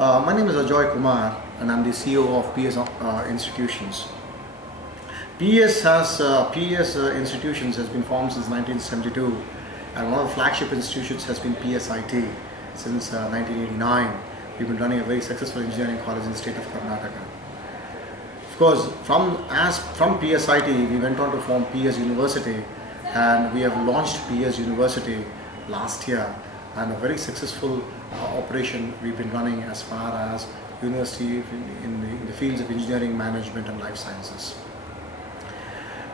My name is Ajay Kumar and I'm the CEO of Pes Institutions. Pes Institutions has been formed since 1972 and one of the flagship institutions has been PSIT since 1989. We've been running a very successful engineering college in the state of Karnataka. Of course, from PSIT we went on to form Pes University, and we have launched Pes University last year, and a very successful operation we've been running as far as university in the fields of engineering, management and life sciences.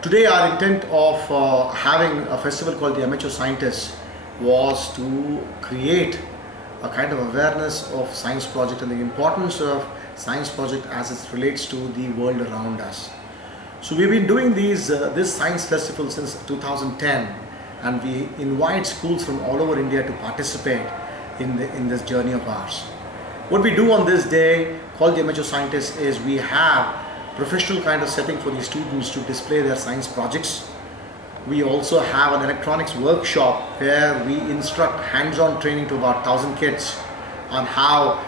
Today our intent of having a festival called the Amateur Scientist was to create a kind of awareness of science project and the importance of science project as it relates to the world around us. So we've been doing this science festival since 2010, and we invite schools from all over India to participate in this journey of ours. What we do on this day called the Amateur Scientist is we have professional kind of setting for these students to display their science projects. We also have an electronics workshop where we instruct hands-on training to about 1,000 kids on how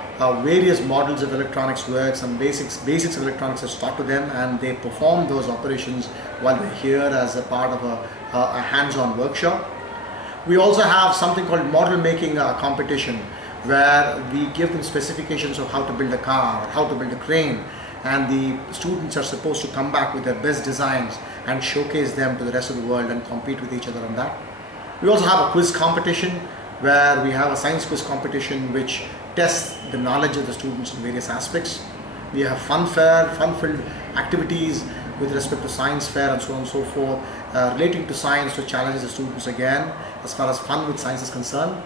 various models of electronics work. Some basics of electronics are taught to them, and they perform those operations while they're here as a part of a hands-on workshop. We also have something called model making competition, where we give them specifications of how to build a car or how to build a crane, and the students are supposed to come back with their best designs and showcase them to the rest of the world and compete with each other on that. We also have a quiz competition, where we have a science quiz competition which tests the knowledge of the students in various aspects. We have fun-filled activities with respect to science fair and so on and so forth, relating to science, to challenge the students again as far as fun with science is concerned.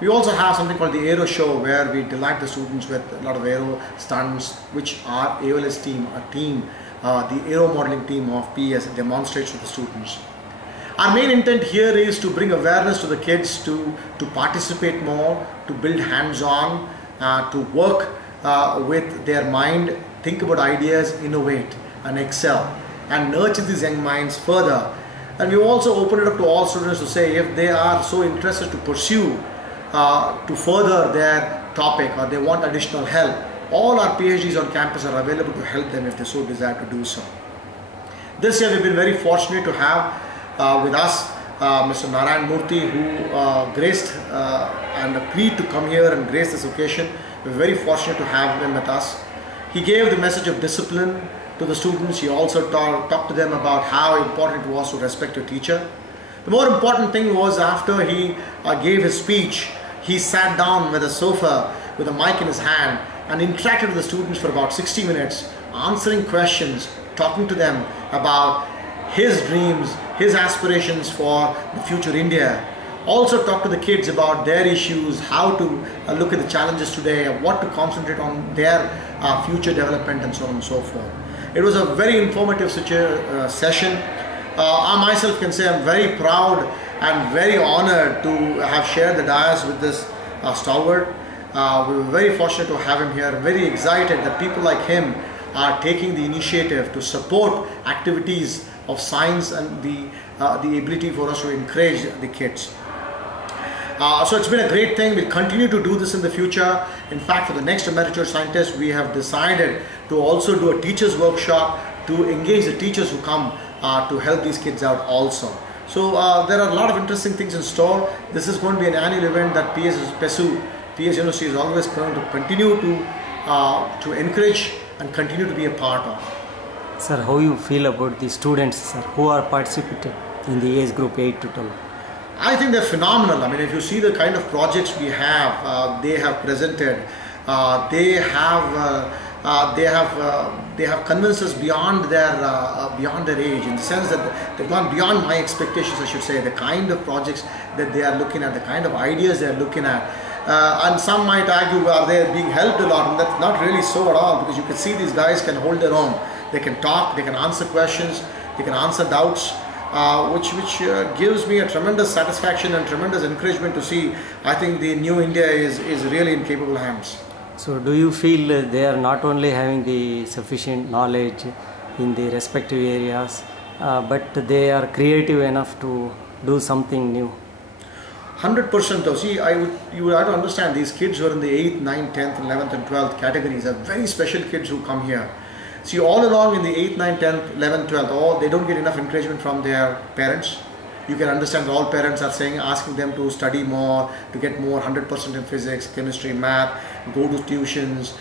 We also have something called the Aero Show, where we delight the students with a lot of aero stunts, which our AOLS team, the aero modeling team of PES demonstrates to the students. Our main intent here is to bring awareness to the kids to participate more, to build hands-on, to work with their mind, think about ideas, innovate and excel, and nurture these young minds further. And we also open it up to all students to say if they are so interested to pursue to further their topic, or they want additional help, all our PhDs on campus are available to help them if they so desire to do so. This year we've been very fortunate to have with us Mr. Narayan Murthy, who graced and agreed to come here and grace this occasion. We're very fortunate to have him with us. He gave the message of discipline to the students. He also talked to them about how important it was to respect your teacher. The more important thing was, after he gave his speech, he sat down with a sofa with a mic in his hand and interacted with the students for about 60 minutes, answering questions, talking to them about his dreams, his aspirations for the future India. Also talked to the kids about their issues, how to look at the challenges today, what to concentrate on their future development and so on and so forth. It was a very informative session. I myself can say I'm very proud and very honored to have shared the dais with this stalwart. We were very fortunate to have him here, very excited that people like him are taking the initiative to support activities of science and the ability for us to encourage the kids. So it's been a great thing. We'll continue to do this in the future. In fact, for the next Amateur Scientist, we have decided to also do a teachers workshop to engage the teachers who come to help these kids out also. So there are a lot of interesting things in store. This is going to be an annual event that Pes University is always going to continue to encourage and continue to be a part of. Sir, how you feel about the students, sir, who are participating in the age group 8 to 12? I think they're phenomenal. I mean, if you see the kind of projects we have, they have presented, they have convinced us beyond their age, in the sense that they've gone beyond my expectations, I should say. The kind of projects that they are looking at, the kind of ideas they are looking at, and some might argue, are they being helped a lot? And that's not really so at all, because you can see these guys can hold their own. They can talk, they can answer questions, they can answer doubts, which gives me a tremendous satisfaction and tremendous encouragement to see. I think the new India is really in capable hands. So do you feel they are not only having the sufficient knowledge in the respective areas, but they are creative enough to do something new? 100% though. See, you would have to understand these kids who are in the 8th, 9th, 10th, 11th and 12th categories are very special kids who come here. See, all along in the 8th, 9th, 10th, 11th, 12th, they don't get enough encouragement from their parents. You can understand that all parents are asking them to study more, to get more 100% in physics, chemistry, math, go to tuitions,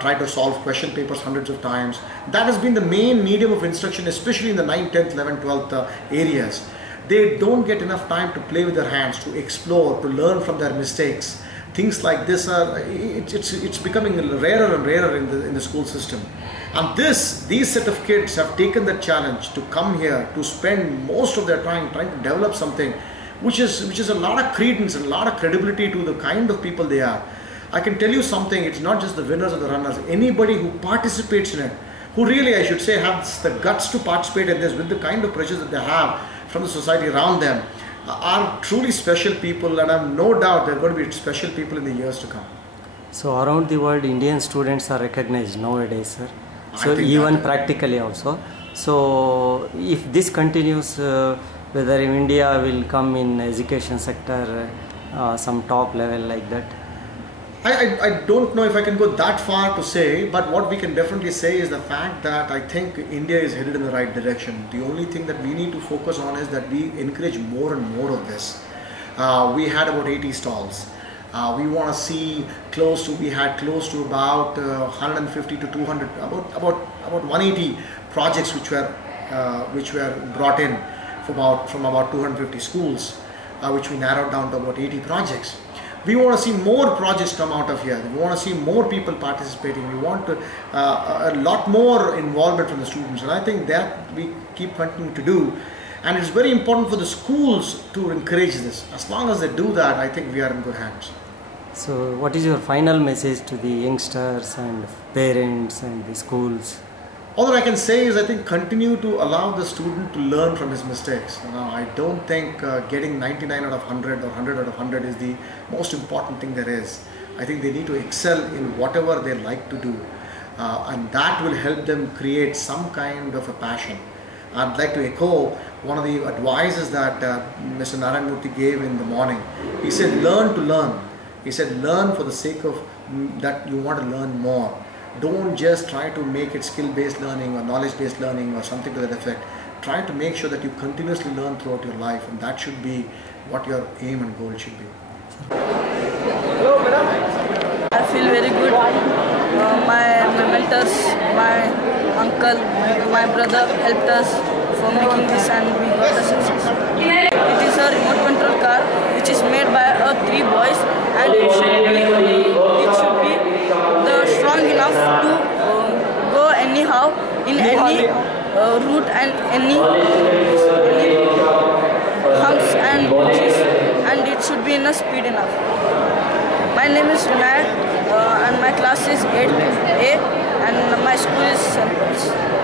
try to solve question papers hundreds of times. That has been the main medium of instruction, especially in the 9th, 10th, 11th, 12th areas. They don't get enough time to play with their hands, to explore, to learn from their mistakes. Things like this it's becoming rarer and rarer in the school system. And these set of kids have taken the challenge to come here to spend most of their time trying to develop something which is a lot of credence and a lot of credibility to the kind of people they are. I can tell you something, it's not just the winners or the runners, anybody who participates in it, who really, I should say, has the guts to participate in this with the kind of pressures that they have from the society around them, are truly special people, and I have no doubt they're going to be special people in the years to come. So around the world, Indian students are recognized nowadays, sir. So even practically also. So if this continues, whether India will come in education sector some top level like that? I don't know if I can go that far to say, but what we can definitely say is the fact that I think India is headed in the right direction. The only thing that we need to focus on is that we encourage more and more of this. We had about 80 stalls. We want to see we had close to about 150 to 200, about 180 projects which were brought in from about 250 schools, which we narrowed down to about 80 projects. We want to see more projects come out of here. We want to see more people participating. We want a lot more involvement from the students, and I think that we keep continuing to do. And it's very important for the schools to encourage this. As long as they do that, I think we are in good hands. So what is your final message to the youngsters and parents and the schools? All that I can say is I think continue to allow the student to learn from his mistakes. I don't think getting 99 out of 100 or 100 out of 100 is the most important thing there is. I think they need to excel in whatever they like to do, and that will help them create some kind of a passion. I'd like to echo one of the advices that Mr. Narayan Murthy gave in the morning. He said, learn to learn. He said, learn for the sake of that you want to learn more. Don't just try to make it skill-based learning or knowledge-based learning or something to that effect. Try to make sure that you continuously learn throughout your life, and that should be what your aim and goal should be. I feel very good. My mentors, my uncle, my brother helped us for making this, and we got the success. It is a remote control car which is made by 3 boys, and it should be strong enough to go anyhow in any route and any humps and bridges, and it should be in a speed enough. My name is Vinay, and my class is 8A, and my school is St. Paul's.